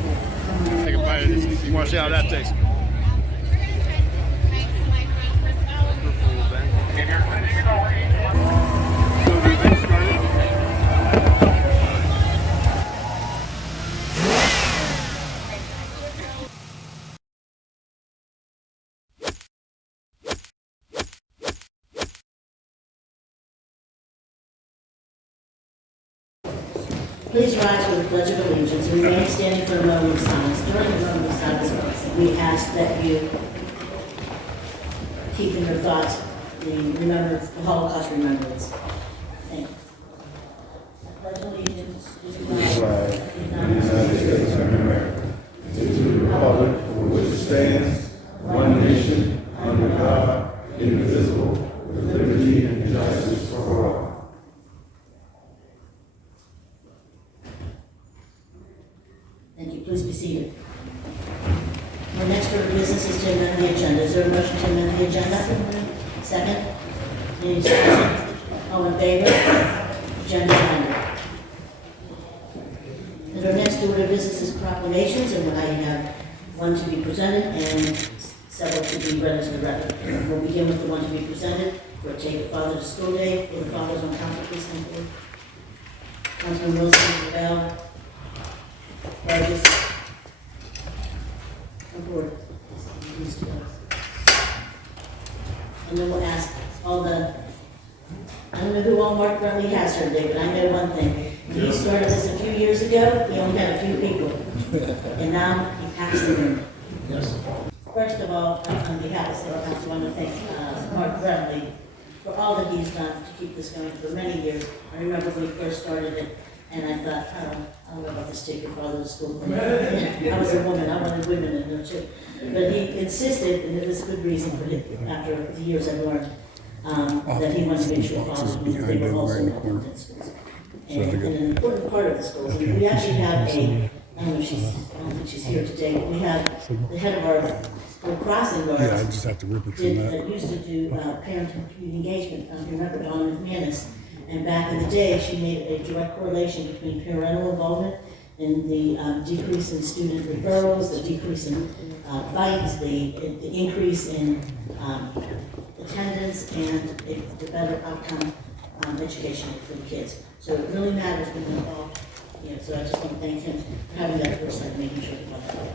Ricco. Take a bite of this. You want to see how that tastes? Please rise for the Pledge of Allegiance and remain standing for a moment of silence. During the moment of silence, we ask that you keep in your thoughts the Holocaust remembrance. Thank you. I pledge allegiance to the flag of the United States of America, to the republic for which it stands, one nation, under God, indivisible, with liberty and justice for all. Thank you. Please be seated. Our next order of business is to amend the agenda. Is there a motion to amend the agenda? Second? Any discussion? All in favor? Agenda amended. And our next order of business is proclamations, and I have one to be presented and several to be read into the record. We'll begin with the one to be presented for Take a Father to School Day. Will the fathers on council please come forward? Councilman Wilson, Bell, Burgess, come forward. And then we'll ask all the, I don't know who all Mark Bradley has here today, but I know one thing. When he started this a few years ago, he only had a few people. And now he packs the room. Yes. First of all, on behalf of City Council, I want to thank Mark Bradley for all that he's done to keep this going for many years. I remember when we first started it, and I thought, I don't know about this Take Your Father to School thing. I was a woman, I wanted women in there too. But he insisted, and it was a good reason for him, after the years I've learned, that he wanted to make sure fathers knew that they were also involved in schools. And an important part of the schools, and we actually have I don't think she's here today, but we have the head of our school crossing guards. Yeah, I just have to rip it from that. Used to do parent and community engagement. You remember Donna McManus? And back in the day, she made a direct correlation between parental involvement and the decrease in student referrals, the decrease in fights, the increase in attendance, and the better outcome education for the kids. So it really matters when they're involved. You know, so I just want to thank him for having that foresight, making sure about that.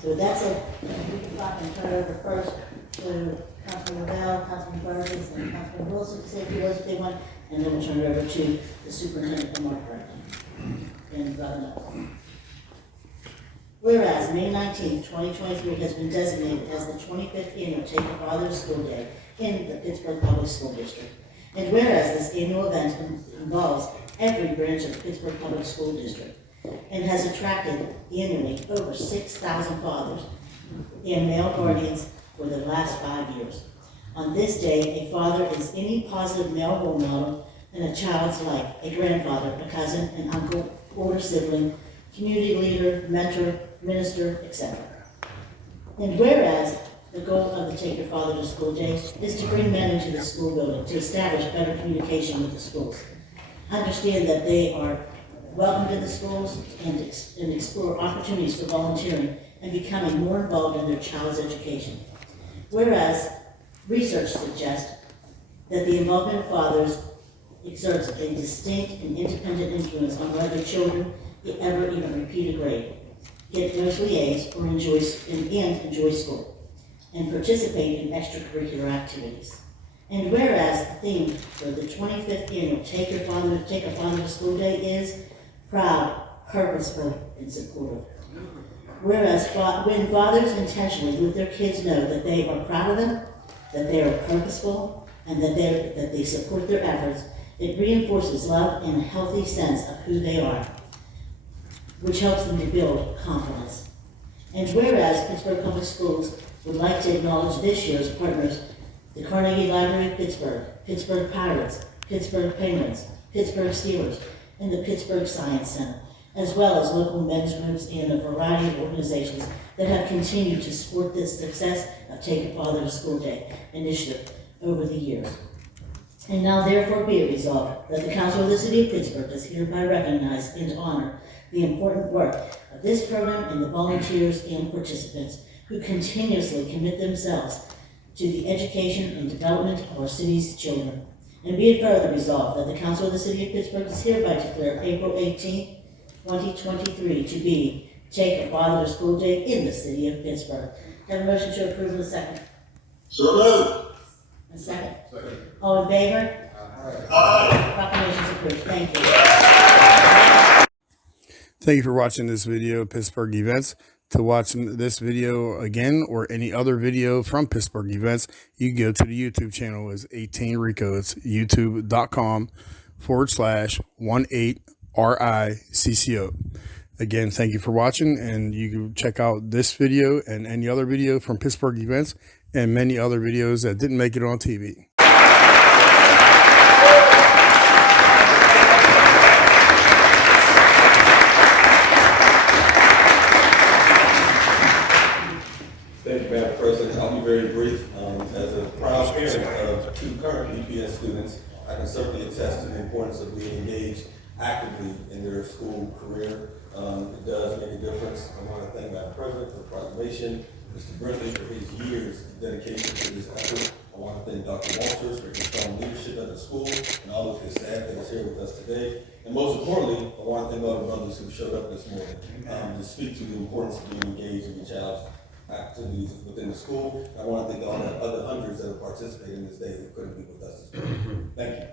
So with that said, we can talk and turn it over first to Councilman Lavelle, Councilman Burgess, and Councilman Wilson to say a few words if they want, and then we'll turn it over to the superintendent, Mark Bradley. And whereas May 19th, 2023 has been designated as the 25th annual Take a Father to School Day in the Pittsburgh Public School District. And whereas this annual event involves every branch of the Pittsburgh Public School District and has attracted annually over 6,000 fathers and male guardians for the last 5 years. On this day, a father is any positive male role model in a child's life, a grandfather, a cousin, an uncle, older sibling, community leader, mentor, minister, etc. And whereas the goal of the Take Your Father to School Day is to bring men into the school building to establish better communication with the schools. Understand that they are welcome to the schools and explore opportunities for volunteering and becoming more involved in their child's education. Whereas research suggests that the involvement of fathers exerts a distinct and independent influence on whether children ever even repeat a grade, get mostly A's, or enjoy school, and participate in extracurricular activities. And whereas the theme for the 25th annual Take a Father to School Day is proud, purposeful, and supportive. Whereas when fathers intentionally let their kids know that they are proud of them, that they are purposeful, and that they support their efforts, it reinforces love and a healthy sense of who they are, which helps them to build confidence. And whereas Pittsburgh Public Schools would like to acknowledge this year's partners, the Carnegie Library of Pittsburgh, Pittsburgh Pirates, Pittsburgh Penguins, Pittsburgh Steelers, and the Pittsburgh Science Center, as well as local men's groups and a variety of organizations that have continued to support the success of Take a Father to School Day initiative over the years. And now therefore be it resolved that the Council of the City of Pittsburgh does hereby recognize and honor the important work of this program and the volunteers and participants who continuously commit themselves to the education and development of our city's children. And be it further resolved that the Council of the City of Pittsburgh does hereby declare April 18th, 2023 to be Take a Father to School Day in the City of Pittsburgh. Have a motion to approve in a second. So moved. A second. Second. All in favor? Aye. Proclamation is approved. Thank you. Thank you for watching this video of Pittsburgh Events. To watch this video again or any other video from Pittsburgh Events, you can go to the YouTube channel as 18 Ricco. It's youtube.com/18RICCO. Again, thank you for watching, and you can check out this video and any other video from Pittsburgh Events and many other videos that didn't make it on TV. Thank you, Madam President. I'll be very brief. As a proud parent of two current EPS students, I can certainly attest to the importance of being engaged actively in their school career. It does make a difference. I want to thank Madam President for Proclamation, Mr. Brindley for his years of dedication to this effort. I want to thank Dr. Walters for his strong leadership at the school and all of his staff that is here with us today. And most importantly, I want to thank all the brothers who showed up this morning to speak to the importance of being engaged in your child's activities within the school. I want to thank all the other hundreds that have participated in this day that couldn't be with us this morning. Thank you.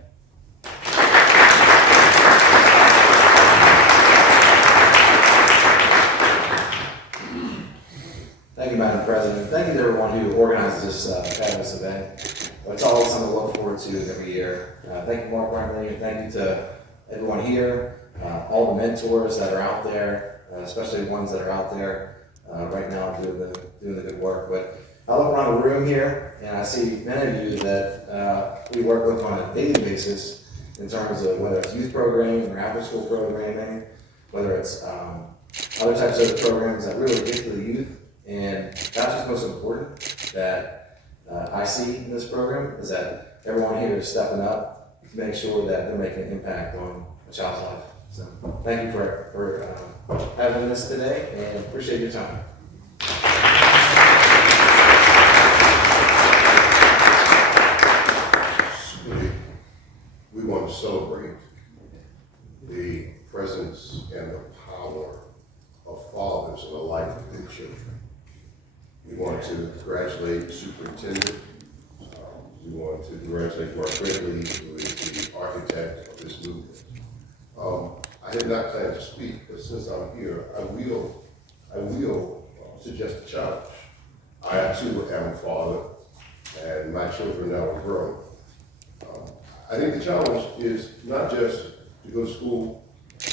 Thank you, Madam President. Thank you to everyone who organized this fabulous event. It's always something to look forward to every year. Thank you, Mark Brinkley, and thank you to everyone here, all the mentors that are out there, especially the ones that are out there right now doing the good work. But I look around the room here, and I see many of you that we work with on a daily basis in terms of whether it's youth programming or after-school programming, whether it's other types of programs that really get to the youth. And that's what's most important that I see in this program, is that everyone here is stepping up to make sure that they're making an impact on a child's life. So thank you for having this today, and appreciate your time. We want to celebrate the presence and the power of fathers in the life of their children. We want to congratulate the superintendent. We want to congratulate Mark Brinkley, who is the architect of this movement. I had not planned to speak, but since I'm here, I will suggest a challenge. I too am a father, and my children now are grown. I think the challenge is not just to go to school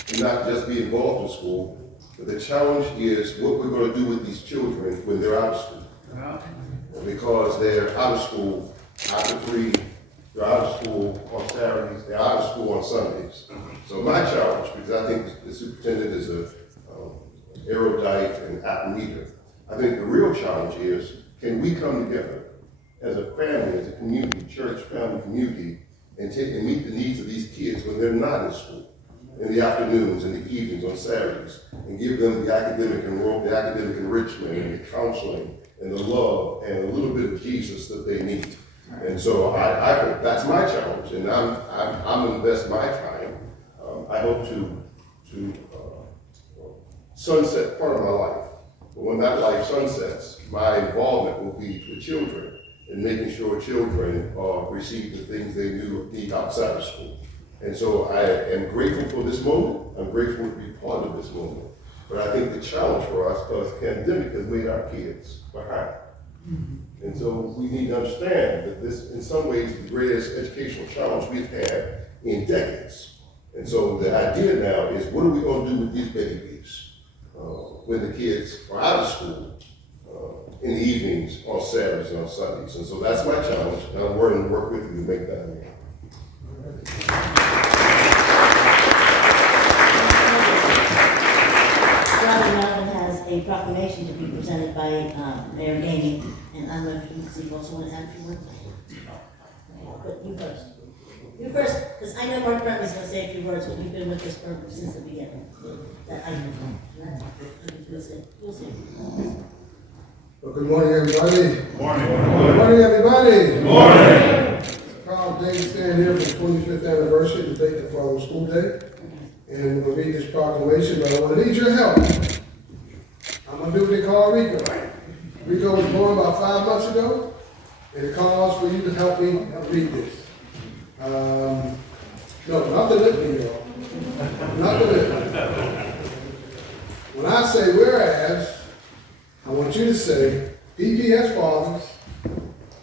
and not just be involved in school, but the challenge is what we're going to do with these children when they're out of school. Because they're out of school after 3, they're out of school on Saturdays, they're out of school on Sundays. So my challenge, because I think the superintendent is a erudite and apt leader, I think the real challenge is, can we come together as a family, as a community, church, family, community, and meet the needs of these kids when they're not in school, in the afternoons and the evenings on Saturdays, and give them the academic enrichment and the counseling and the love and a little bit of Jesus that they need. And so I that's my challenge, and I'm gonna invest my time. I hope to sunset part of my life. But when that life sunsets, my involvement will be with children and making sure children receive the things they need outside of school. And so I am grateful for this moment. I'm grateful to be part of this moment. But I think the challenge for us, because the pandemic has made our kids behind. And so we need to understand that this, in some ways, is the greatest educational challenge we've had in decades. And so the idea now is, what are we going to do with these babies when the kids are out of school in the evenings, on Saturdays and on Sundays? And so that's my challenge, and I'm willing to work with you to make that happen. Robin Melvin has a proclamation to be presented by Mayor Gamey, and I don't know if you also want to add a few words. But you first. You first, because I I know Mark Brentley's gonna say a few words, but you've been with us since the beginning. That I know. We'll see. Well, good morning, everybody. Morning. Good morning, everybody. Good morning. Proud day to stand here for the 25th anniversary to take the Father's School Day. And we'll read this proclamation, but I want to need your help. I'm going to do what they call Ricco. Ricco was born about 5 months ago, and it calls for you to help me read this. No, not the litany, y'all. Not the litany. When I say whereas, I want you to say, PPS fathers,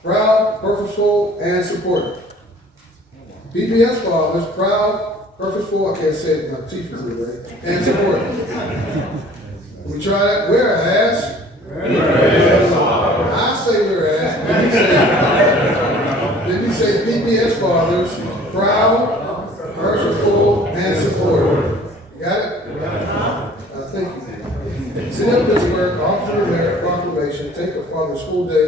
proud, purposeful, and supportive. PPS fathers, proud, purposeful, I can't say it, my teeth is in the way, and supportive. We try that, whereas, I say whereas, then we say PPS fathers, proud, purposeful, and supportive. You got it? Thank you. City of Pittsburgh, offer the merit proclamation, take a Father's School Day.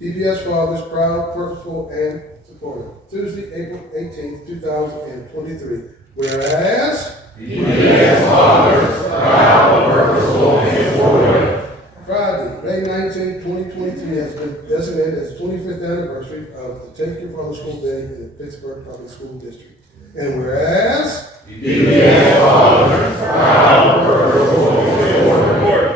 PBS Fathers, proud, purposeful, and supportive. Tuesday, April 18th, 2023. Whereas, PBS Fathers, proud, purposeful, and supportive. Friday, May 19th, 2023 has been designated as the 25th anniversary of the Take Your Father's School Day in the Pittsburgh Public School District. And whereas, PBS Fathers, proud, purposeful, and supportive.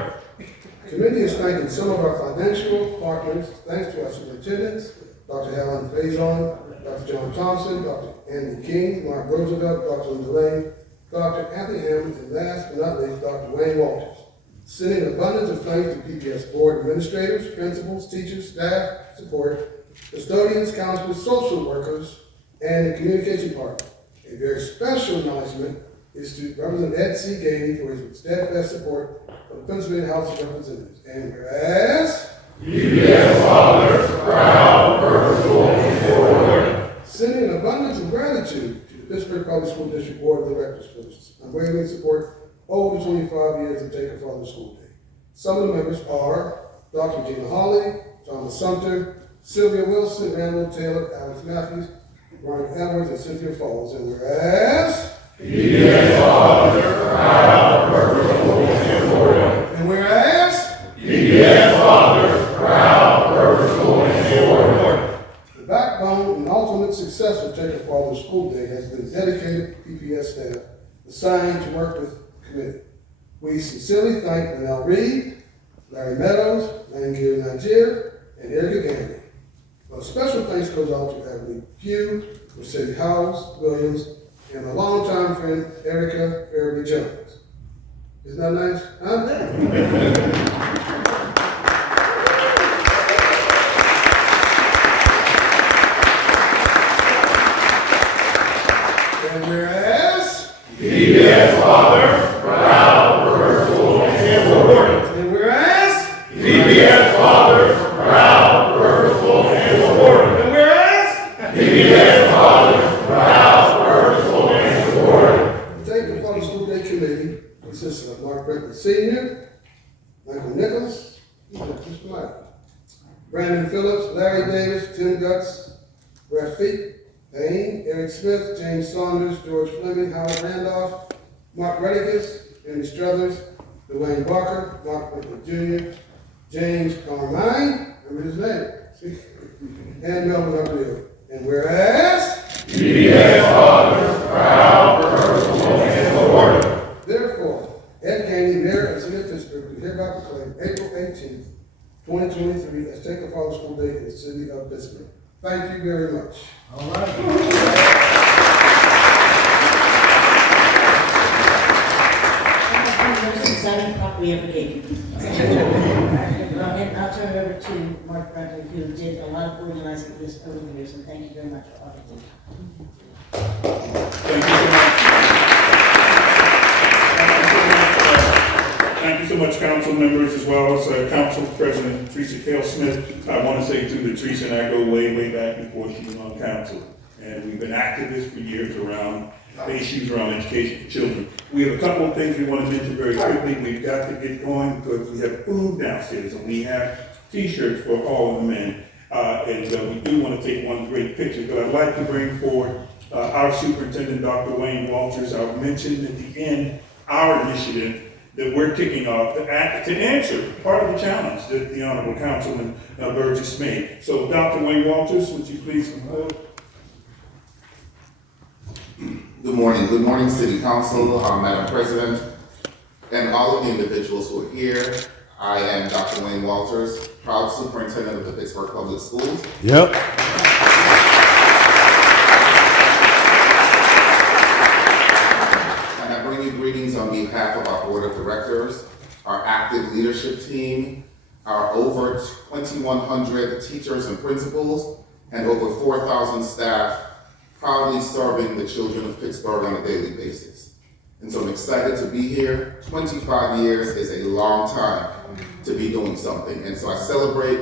Committee is thanking some of our financial partners, thanks to our superintendents, Dr. Helen Faison, Dr. John Thompson, Dr. Andy King, Mark Roosevelt, Dr. Linda Lane, Dr. Anthony Hammond, and last but not least, Dr. Wayne Walters. Sending an abundance of thanks to PBS board administrators, principals, teachers, staff, support, custodians, counselors, social workers, and the communication partner. A very special acknowledgement is to Representative Ed C. Gainey for his steadfast support of the Pennsylvania House of Representatives. And whereas, PBS Fathers, proud, purposeful, and supportive. sending an abundance of gratitude to the Pittsburgh Public School District Board of Directors for this unwavering support over 25 years of Take a Father's School Day. Some of the members are Dr. Gina Hawley, Thomas Sumter, Sylvia Wilson, Randall Taylor, Alex Matthews, Ryan Edwards, and Cynthia Falls. And whereas, PBS Fathers, proud, purposeful, and supportive. and whereas, PBS Fathers, proud, purposeful, and supportive. the backbone and ultimate success of Take a Father's School Day has been dedicated PPS staff assigned to work with the committee. We sincerely thank Linnell Reed, Larry Meadows, Langir Najir, and Erica Gandy. A special thanks goes out to Evelyn Pugh, Mercedes Howes Williams, and a longtime friend, Erica Fairby Jones. Isn't that nice? Huh? And whereas, PBS Fathers, proud, purposeful, and supportive. and whereas, PBS Fathers, proud, purposeful, and supportive. and whereas, PBS Fathers, proud, purposeful, and supportive. the Take the Public School Day Committee consists of Mark Brentley Sr., Michael Nichols, Mr. Michael, Brandon Phillips, Larry Davis, Tim Gutz, Rafiq Payne, Eric Smith, James Saunders, George Fleming, Howard Randolph, Mark Redicus, Henry Struthers, Dwayne Barker, Mark Brentley Jr., James Carmine, remember his name, see? And Melvin Updale. And whereas, PBS Fathers, proud, purposeful, and supportive. therefore, Ed Gainey, Mayor of the City of Pittsburgh, do hereby proclaim April 18th, 2023 as Take a Father's School Day in the City of Pittsburgh. Thank you very much. Most exciting talk we ever gave you. And I'll turn it over to Mark Brentley, who did a lot of organizing for this over the years, and thank you very much for all of you. Thank you so much. Thank you so much, council members, as well as Council President Teresa Cale Smith. I want to say too that Teresa and I go way, way back before she was on council. And we've been activists for years around issues around education for children. We have a couple of things we want to mention very quickly. We've got to get going because we have food downstairs and we have t-shirts for all of the men. And we do want to take one great picture, but I'd like to bring forward our superintendent, Dr. Wayne Walters, I mentioned at the end our initiative that we're kicking off to answer part of the challenge that the Honorable Councilman Burgess made. So, Dr. Wayne Walters, would you please come forward? Good morning, City Council, Madam President, and all of the individuals who are here. I am Dr. Wayne Walters, proud superintendent of the Pittsburgh Public Schools. Yep. And I bring you greetings on behalf of our board of directors, our active leadership team, our over 2,100 teachers and principals, and over 4,000 staff proudly serving the children of Pittsburgh on a daily basis. And so I'm excited to be here. 25 years is a long time to be doing something. And so I celebrate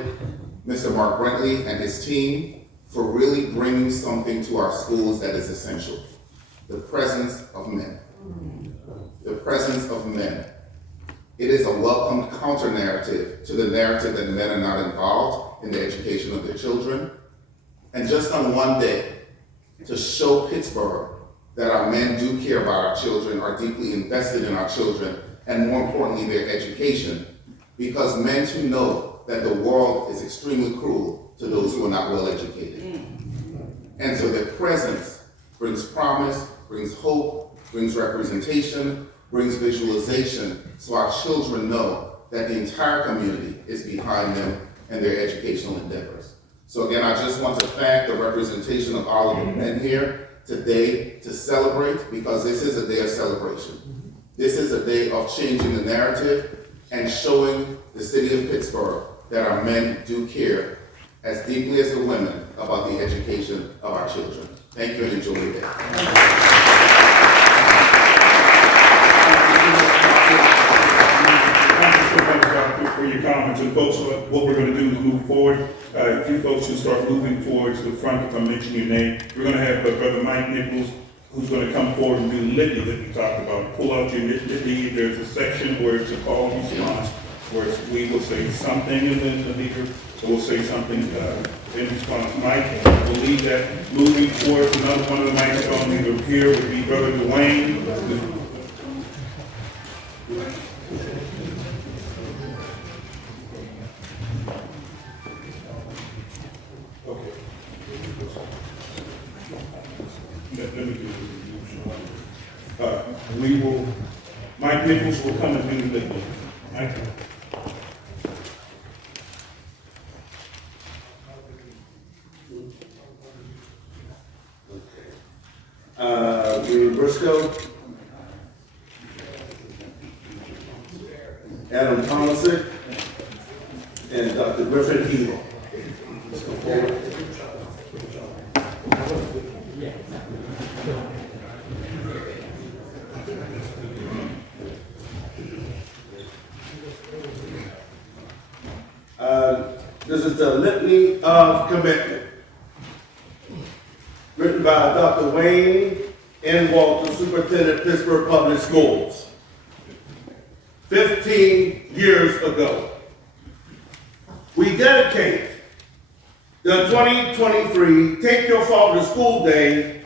Mr. Mark Brentley and his team for really bringing something to our schools that is essential. The presence of men. The presence of men. It is a welcome counter-narrative to the narrative that men are not involved in the education of their children. And just on one day, to show Pittsburgh that our men do care about our children, are deeply invested in our children, and more importantly, their education, because men too know that the world is extremely cruel to those who are not well educated. And so their presence brings promise, brings hope, brings representation, brings visualization, so our children know that the entire community is behind them and their educational endeavors. So again, I just want to thank the representation of all of the men here today to celebrate, because this is a day of celebration. This is a day of changing the narrative and showing the city of Pittsburgh that our men do care as deeply as the women about the education of our children. Thank you and enjoy your day. Thank you so much, Doctor, for your comments. And folks, what we're going to do is move forward. If you folks will start moving towards the front, if I mention your name, we're going to have Brother Mike Nichols, who's going to come forward and do the litany that we talked about. Pull out your litany. There's a section where it's a call and response, where we will say something, and then the leader will say something in response. Mike will lead that. Moving towards another one of the microphones either here would be Brother Dwayne. Okay. Let me do it. Mike Nichols will come and do the litany. Mike. Ricco, Adam Thomason, and Dr. Griffin Eagle. Let's go forward. This is the Litany of Commitment, written by Dr. Wayne N. Walters, Superintendent, Pittsburgh Public Schools. 15 years ago, we dedicate the 2023 Take Your Father to School Day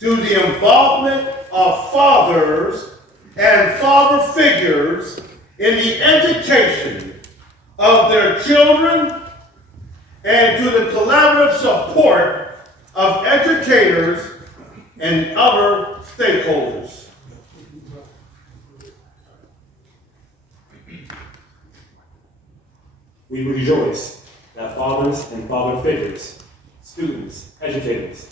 to the involvement of fathers and father figures in the education of their children and to the collaborative support of educators and other stakeholders. We rejoice that fathers and father figures, students, educators,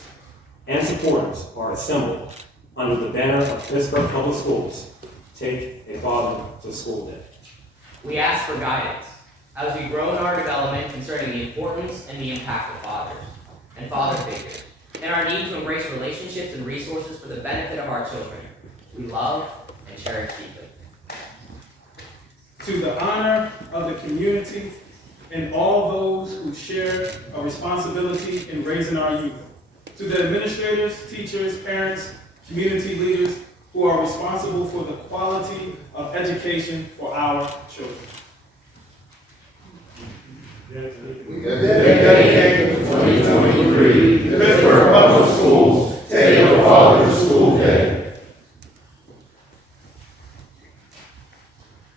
and supporters are assembled under the banner of Pittsburgh Public Schools. Take a Father to School Day. We ask for guidance as we grow in our development concerning the importance and the impact of fathers and father figures, and our need to embrace relationships and resources for the benefit of our children. We love and cherish deeply. To the honor of the community and all those who share a responsibility in raising our youth. To the administrators, teachers, parents, community leaders who are responsible for the quality of education for our children. We dedicate 2023 Pittsburgh Public Schools. Take the Father's School Day.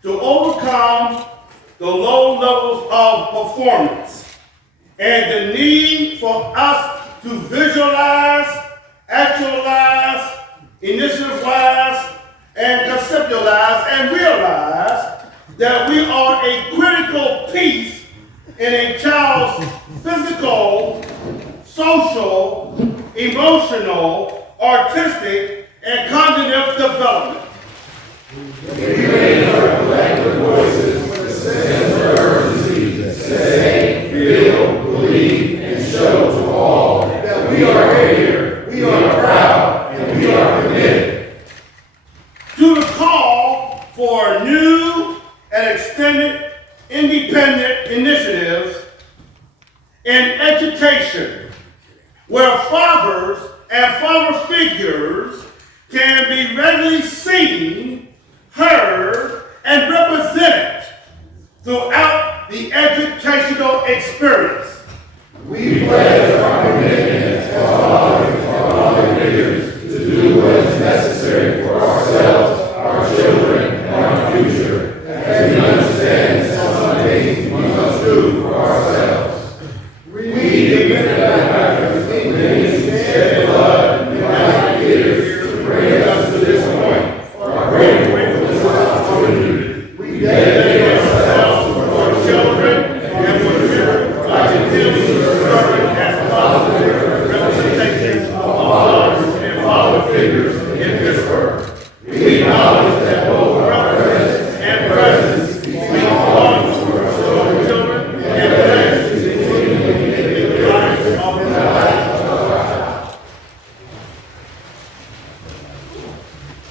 To overcome the low levels of performance and the need for us to visualize, actualize, initiativize, and conceptualize and realize that we are a critical piece in a child's physical, social, emotional, artistic, and cognitive development. We raise our collective voices with a sense of urgency to say, feel, believe, and show to all that we are here, we are proud, and we are committed. To the call for new and extended independent initiatives in education, where fathers and father figures can be readily seen, heard, and represented throughout the educational experience. We pledge our commitment as fathers and father figures to do what is necessary for ourselves, our children, and our future, as we understand that some things we must do for ourselves. We admit that our commitments shed blood and life years to bring us to this point. Are grateful for this opportunity. We dedicate ourselves to our children and for future by continuing serving as positive representations of fathers and father figures in Pittsburgh. We acknowledge that both our presence and presence speak volumes to our children and parents in the lives of our child.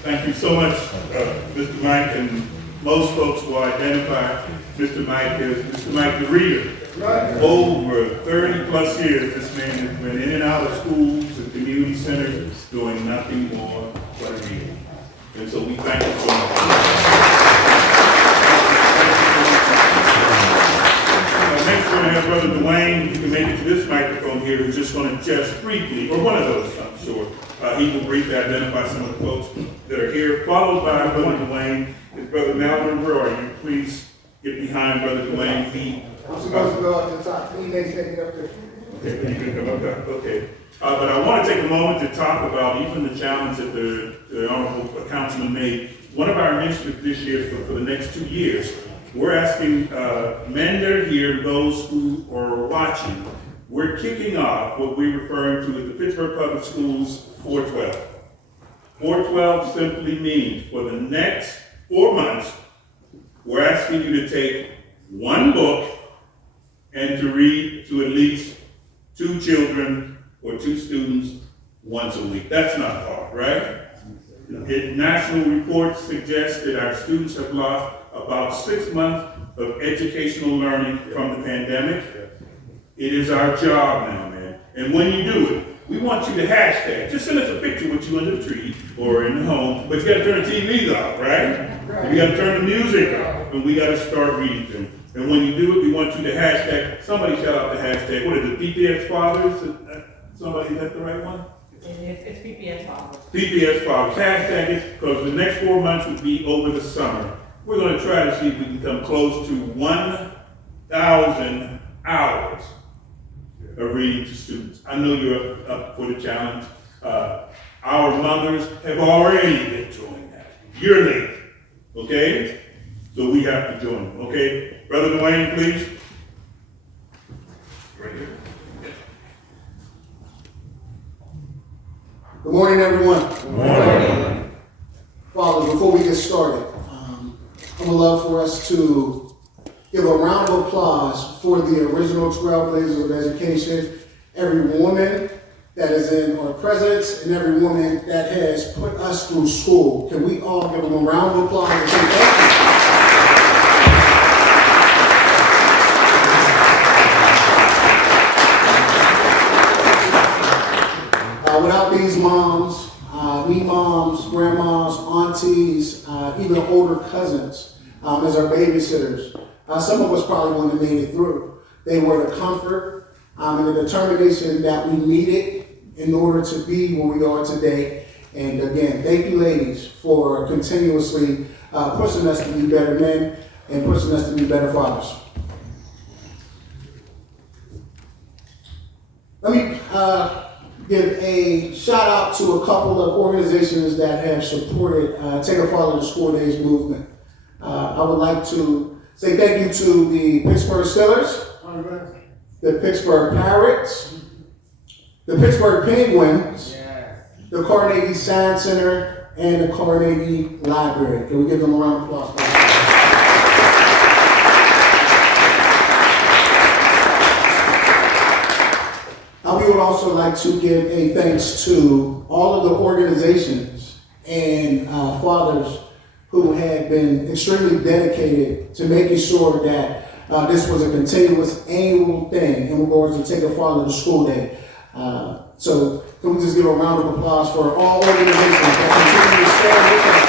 Thank you so much, Mr. Mike, and most folks will identify Mr. Mike as Mr. Mike the Reader. Over 30 plus years, this man has been in and out of schools and community centers doing nothing more but reading. And so we thank you so much. Next, we're going to have Brother Dwayne, who can make it to this microphone here, who's just going to just briefly, or one of those, I'm sure, he will briefly identify some of the folks that are here, followed by Brother Dwayne. Is Brother Malvin, where are you? Please get behind Brother Dwayne. I'm supposed to go up the top. He may take it up there. Okay, you can come up there. Okay. But I want to take a moment to talk about even the challenge that the Honorable Councilman made. One of our initiatives this year for the next 2 years, we're asking men that are here, those who are watching, we're kicking off what we're referring to as the Pittsburgh Public Schools 412. 412 simply means for the next 4 months, we're asking you to take one book and to read to at least 2 children or 2 students once a week. That's not hard, right? National reports suggest that our students have lost about 6 months of educational learning from the pandemic. It is our job now, man. And when you do it, we want you to hashtag. Just send us a picture with you under the tree or in the home, but you gotta turn the TVs off, right? You gotta turn the music off, and we gotta start reading them. And when you do it, we want you to hashtag. Somebody shout out the hashtag. What is it, PPS Fathers? Somebody, is that the right one? It's PPS Fathers. PPS Fathers. Hashtag it, because the next 4 months would be over the summer. We're going to try to see if we can come close to 1,000 hours of reading to students. I know you're up for the challenge. Our mothers have already been doing that. You're late, okay? So we have to join them, okay? Brother Dwayne, please. Right here. Good morning, everyone. Good morning. Fathers, before we get started, I would love for us to give a round of applause for the original trailblazers of education, every woman that is in our presence and every woman that has put us through school. Can we all give them a round of applause and say thank you? Without these moms, moms, grandmas, aunties, even older cousins as our babysitters, some of us probably wouldn't have made it through. They were the comfort and the determination that we needed in order to be where we are today. And again, thank you ladies for continuously pushing us to be better men and pushing us to be better fathers. Let me give a shout out to a couple of organizations that have supported Take a Father to School Days movement. I would like to say thank you to the Pittsburgh Steelers, the Pittsburgh Pirates, the Pittsburgh Penguins, the Carnegie Science Center, and the Carnegie Library. Can we give them a round of applause? We would also like to give a thanks to all of the organizations and fathers who have been extremely dedicated to making sure that this was a continuous annual thing in regards to Take a Father to School Day. So can we just give a round of applause for all organizations that continue to stand with us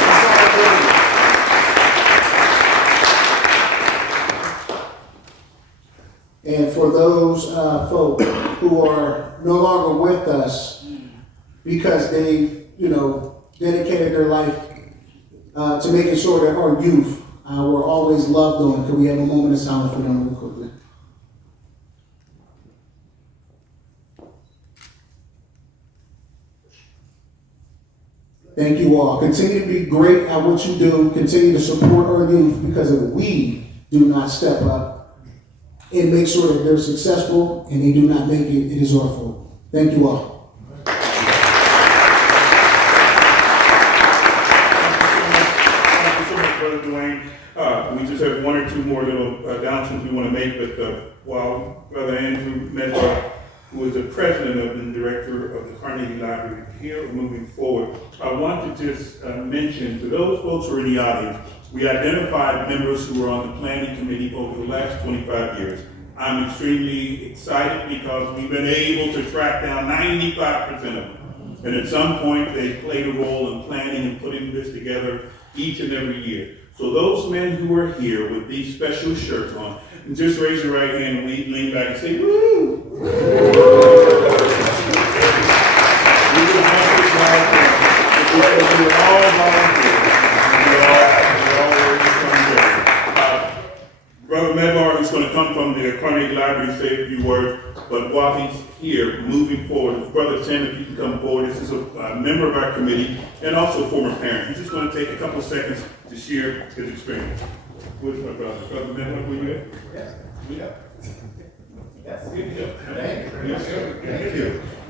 in solidarity. And for those folk who are no longer with us because they, dedicated their life to making sure that our youth were always loved on. Can we have a moment of silence for them real quickly? Thank you all. Continue to be great at what you do. Continue to support our youth, because if we do not step up and make sure that they're successful and they do not make it, it is our fault. Thank you all. We just have one or two more little announcements we want to make, but while Brother Andrew Medlar, who is the president and director of the Carnegie Library, here moving forward, I want to just mention to those folks who are in the audience, we identified members who were on the planning committee over the last 25 years. I'm extremely excited because we've been able to track down 95% of them. And at some point, they played a role in planning and putting this together each and every year. So those men who are here with these special shirts on, just raise your right hand and we lean back and say, woo! We will have this right there because we are all volunteers. Brother Medlar is going to come from the Carnegie Library to say a few words, but while he's here, moving forward, Brother Tim, if you can come forward, this is a member of our committee and also a former parent. He's just going to take a couple of seconds to share his experience. Where's my brother? Brother Medlar, where you at? Yes. Yes. Thank you.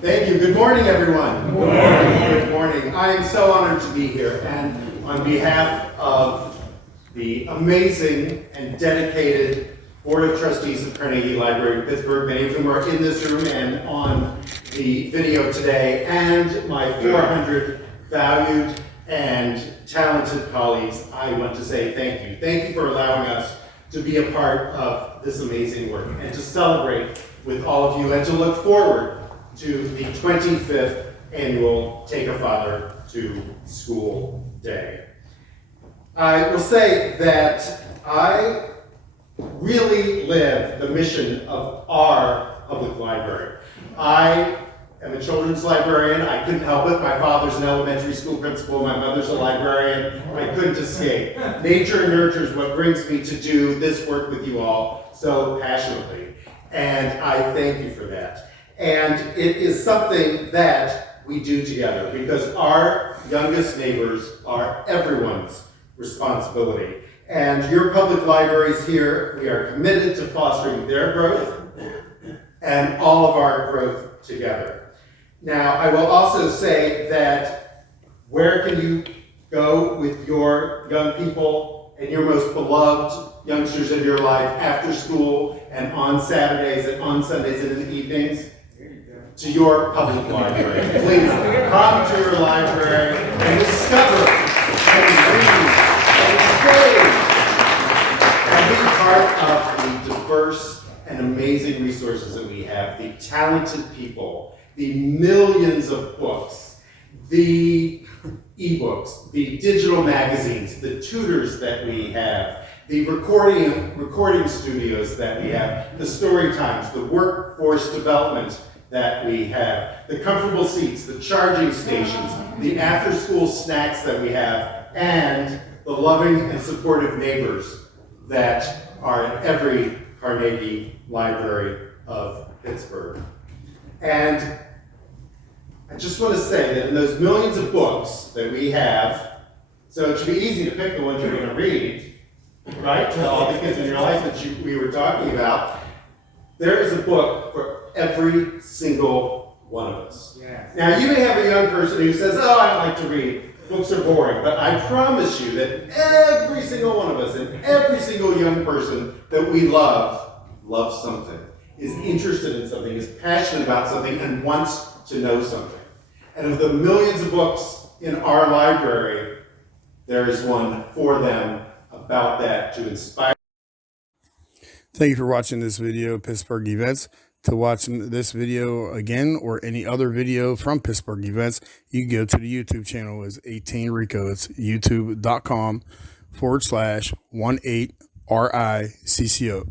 Thank you. Good morning, everyone. Good morning. Good morning. I am so honored to be here, and on behalf of the amazing and dedicated Board of Trustees of Carnegie Library of Pittsburgh, many of whom are in this room and on the video today, and my 400 valued and talented colleagues, I want to say thank you. Thank you for allowing us to be a part of this amazing work and to celebrate with all of you and to look forward to the 25th annual Take a Father to School Day. I will say that I really live the mission of our public library. I am a children's librarian. I couldn't help it. My father's an elementary school principal. My mother's a librarian. I couldn't escape. Nature and nurture is what brings me to do this work with you all so passionately. And I thank you for that. And it is something that we do together because our youngest neighbors are everyone's responsibility. And your public libraries here, we are committed to fostering their growth and all of our growth together. Now, I will also say that where can you go with your young people and your most beloved youngsters in your life after school and on Saturdays and on Sundays and in the evenings? To your public library. Please come to your library and discover and read and play and be part of the diverse and amazing resources that we have, the talented people, the millions of books, the ebooks, the digital magazines, the tutors that we have, the recording studios that we have, the story times, the workforce development that we have, the comfortable seats, the charging stations, the after-school snacks that we have, and the loving and supportive neighbors that are in every Carnegie Library of Pittsburgh. And I just want to say that in those millions of books that we have, so it should be easy to pick the ones you're going to read, right? To all the kids in your life that we were talking about. There is a book for every single one of us. Yes. Now, you may have a young person who says, oh, I don't like to read. Books are boring. But I promise you that every single one of us and every single young person that we love, loves something, is interested in something, is passionate about something, and wants to know something. And of the millions of books in our library, there is one for them about that to inspire. Thank you for watching this video, Pittsburgh Events. To watch this video again or any other video from Pittsburgh Events, you can go to the YouTube channel as 18 Ricco. It's youtube.com/18RICCO.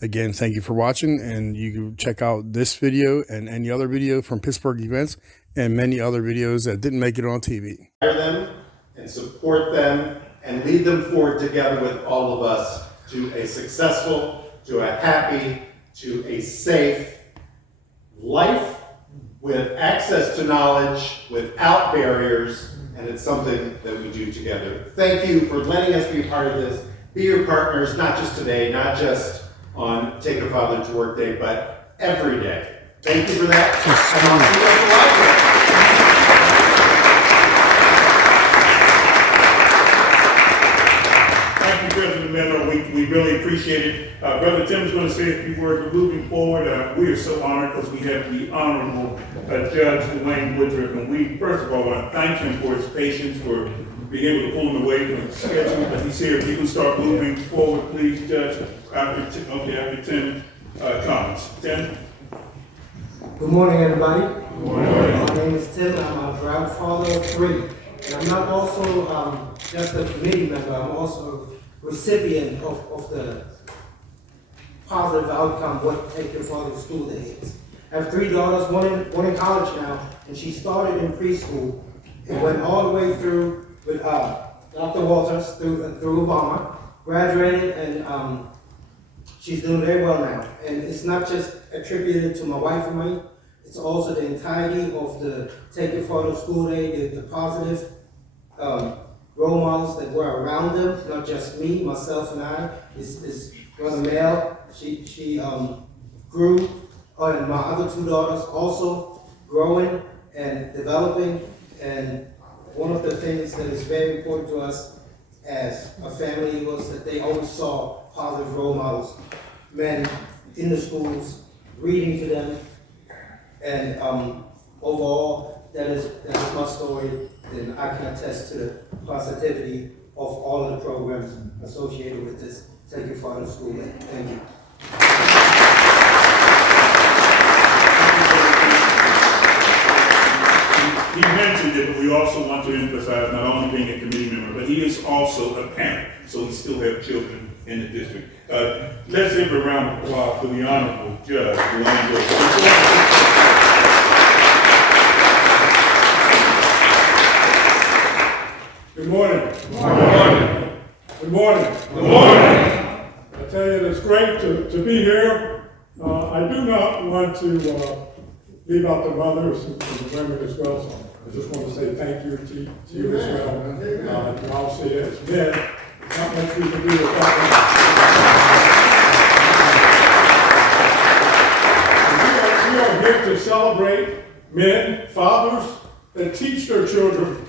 Again, thank you for watching, and you can check out this video and any other video from Pittsburgh Events and many other videos that didn't make it on TV. Them and support them and lead them forward together with all of us to a successful, to a happy, to a safe life with access to knowledge, without barriers, and it's something that we do together. Thank you for letting us be a part of this. Be your partners, not just today, not just on Take a Father to Work Day, but every day. Thank you for that, and I'll see you at the library. President Miller, we really appreciate it. Brother Tim's going to say a few words. But moving forward, we are so honored because we have the Honorable Judge Dwayne Woodruff, and we first of all want to thank him for his patience, for being able to pull him away from his schedule. But he's here. If you can start moving forward, please, Judge. After Tim comments. Tim. Good morning, everybody. Good morning. My name is Tim. I'm a proud father of 3. And I'm not also just a committee member. I'm also recipient of the positive outcome what Take Your Father to School Day is. I have 3 daughters, one in college now, and she started in preschool and went all the way through with Dr. Walters through Obama, graduated, and she's doing very well now. And it's not just attributed to my wife and me, it's also the entirety of the Take Your Father to School Day, the positive role models that were around them, not just me, myself and I. Is Brother Mel, she grew, and my other 2 daughters also growing and developing. And one of the things that is very important to us as a family was that they always saw positive role models, men in the schools, reading to them, and overall, that is my story, and I can attest to the positivity of all of the programs associated with this Take Your Father to School Day. Thank you. He mentioned it, but we also want to emphasize not only being a committee member, but he is also a parent, so we still have children in the district. Let's give a round of applause for the Honorable Judge Dwayne Woodruff. Good morning. Good morning. Good morning. Good morning. I tell you, it's great to be here. I do not want to leave out the mothers and the women as well. So I just want to say thank you to you as well. And obviously, as men, not much we can do without them. We are here to celebrate men, fathers that teach their children,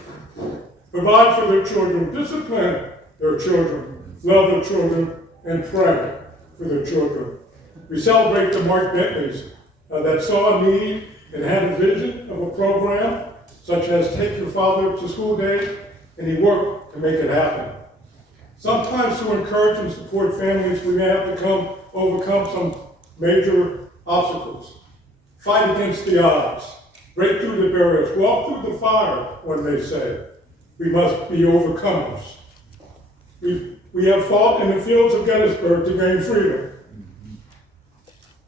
provide for their children, discipline their children, love their children, and pray for their children. We celebrate the Mark Bentleys that saw a need and had a vision of a program such as Take Your Father to School Day, and he worked to make it happen. Sometimes to encourage and support families, we may have to overcome some major obstacles. Fight against the odds. Break through the barriers. Walk through the fire, one may say. We must be overcomers. We have fought in the fields of Gettysburg to gain freedom.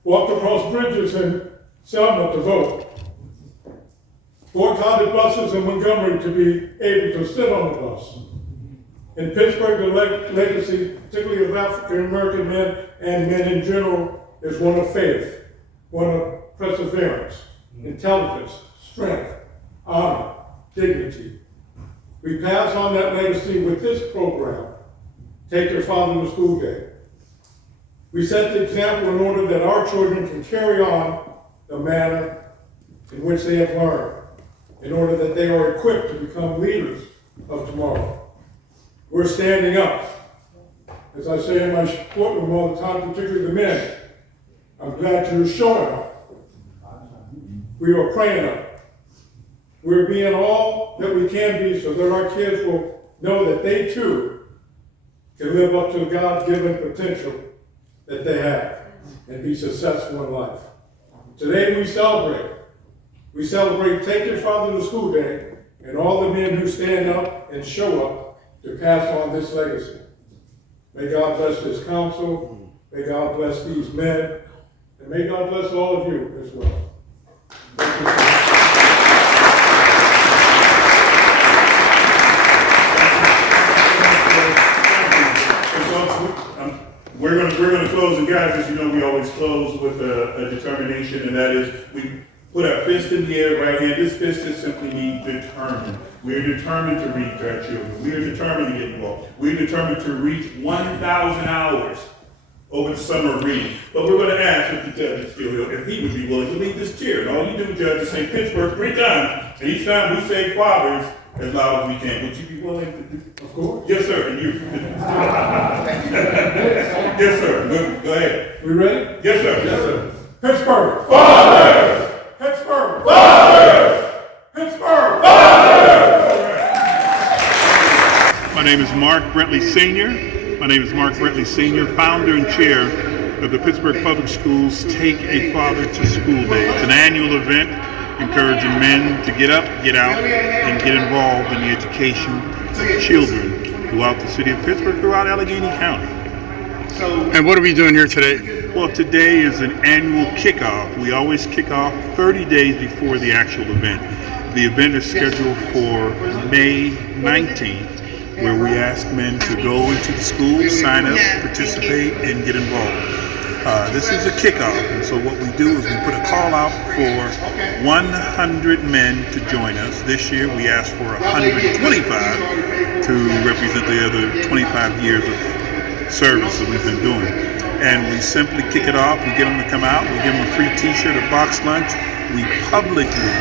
Walked across bridges and Selma to vote. Boycotted buses in Montgomery to be able to sit on the bus. In Pittsburgh, the legacy, particularly of African American men and men in general, is one of faith, one of perseverance, intelligence, strength, honor, dignity. We pass on that legacy with this program, Take Your Father to School Day. We set the example in order that our children can carry on the manner in which they have learned, in order that they are equipped to become leaders of tomorrow. We're standing up. As I say in my courtroom all the time, particularly the men, I'm glad you're showing up. We are praying up. We're being all that we can be so that our kids will know that they too can live up to the God-given potential that they have and be successful in life. Today we celebrate. We celebrate Take Your Father to School Day and all the men who stand up and show up to pass on this legacy. May God bless this council. May God bless these men. And may God bless all of you as well. Thank you. We're going to close, and guys, as you know, we always close with a determination, and that is we put our fist in the air right here. This fist is simply means determined. We're determined to reach our children. We are determined to get involved. We're determined to reach 1,000 hours over the summer of reading. But we're going to ask if the judge is still here, if he would be willing to lead this chair. And all you do, Judge, is say Pittsburgh 3 times, and each time we say fathers as loud as we can. Would you be willing to do? Of course. Yes, sir. And you. Yes, sir. Go ahead. We ready? Yes, sir. Yes, sir. Pittsburgh. Fathers! Pittsburgh. Fathers! Pittsburgh. Fathers! My name is Mark Brentley Sr. Founder and chair of the Pittsburgh Public Schools Take a Father to School Day. It's an annual event encouraging men to get up, get out, and get involved in the education of children throughout the city of Pittsburgh, throughout Allegheny County. And what are we doing here today? Well, today is an annual kickoff. We always kick off 30 days before the actual event. The event is scheduled for May 19th, where we ask men to go into the school, sign up, participate, and get involved. This is a kickoff, and so what we do is we put a call out for 100 men to join us. This year we asked for 125 to represent the other 25 years of service that we've been doing. And we simply kick it off, we get them to come out, we give them a free t-shirt, a box lunch. We publicly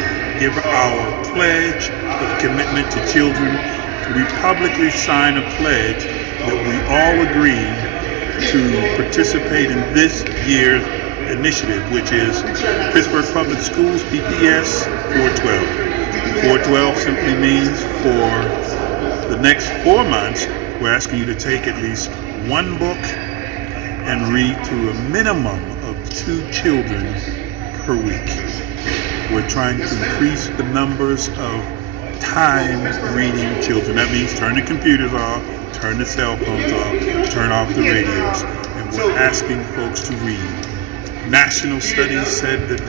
give our pledge of commitment to children. We publicly sign a pledge that we all agree to participate in this year's initiative, which is Pittsburgh Public Schools PPS 412. 412 simply means for the next 4 months, we're asking you to take at least one book and read to a minimum of 2 children per week. We're trying to increase the numbers of time reading children. That means turn the computers off, turn the cell phones off, turn off the radios, and we're asking folks to read. National studies said that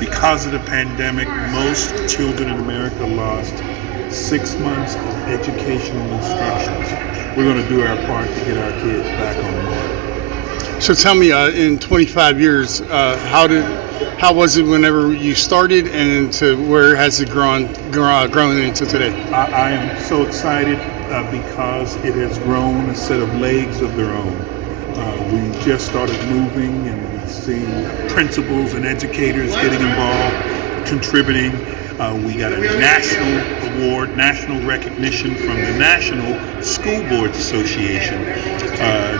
because of the pandemic, most children in America lost 6 months of educational instructions. We're going to do our part to get our kids back on board. So tell me, in 25 years, how was it whenever you started, and to where has it grown into today? I am so excited because it has grown a set of legs of their own. We just started moving, and we've seen principals and educators getting involved, contributing. We got a national award, national recognition from the National School Boards Association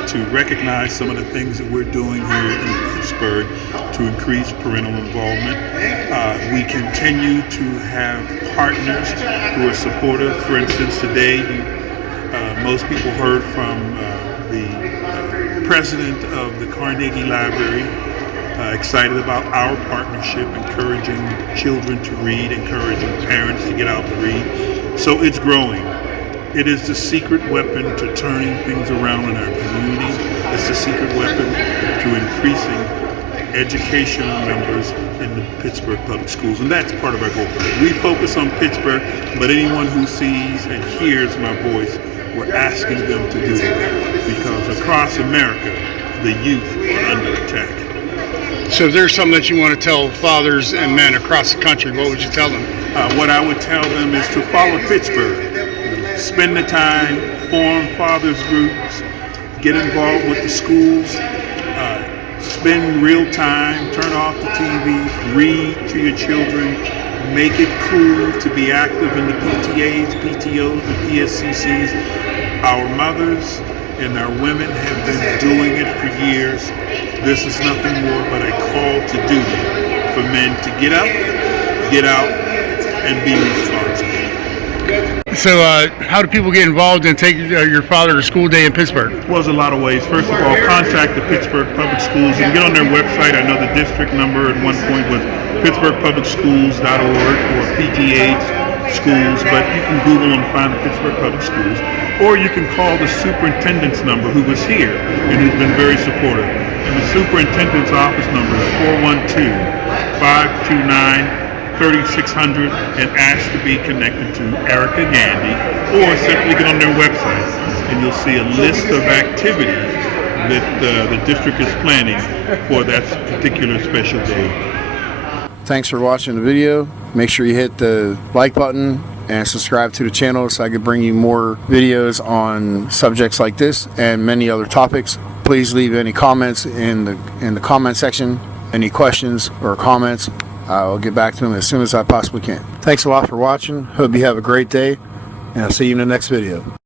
to recognize some of the things that we're doing here in Pittsburgh to increase parental involvement. We continue to have partners who are supportive. For instance, today, most people heard from the president of the Carnegie Library, excited about our partnership, encouraging children to read, encouraging parents to get out to read. So it's growing. It is the secret weapon to turning things around in our community. It's the secret weapon to increasing educational numbers in the Pittsburgh Public Schools, and that's part of our goal. We focus on Pittsburgh, but anyone who sees and hears my voice, we're asking them to do it, because across America, the youth are under attack. So if there's something that you want to tell fathers and men across the country, what would you tell them? What I would tell them is to follow Pittsburgh. Spend the time, form fathers groups, get involved with the schools, spend real time, turn off the TV, read to your children, make it cool to be active in the PTAs, PTOs, the PSCCs. Our mothers and our women have been doing it for years. This is nothing more but a call to duty for men to get up, get out, and be responsible. So how do people get involved and take your father to school day in Pittsburgh? Well, there's a lot of ways. First of all, contact the Pittsburgh Public Schools. You can get on their website. I know the district number at one point was pittsburghpublicschools.org or PGH schools, but you can Google and find the Pittsburgh Public Schools. Or you can call the superintendent's number, who was here and who's been very supportive. And the superintendent's office number is 412-529-3600 and ask to be connected to Erica Gandy, or simply get on their website and you'll see a list of activities that the district is planning for that particular special day. Thanks for watching the video. Make sure you hit the like button and subscribe to the channel so I can bring you more videos on subjects like this and many other topics. Please leave any comments in the comment section. Any questions or comments, I'll get back to them as soon as I possibly can. Thanks a lot for watching. Hope you have a great day, and I'll see you in the next video.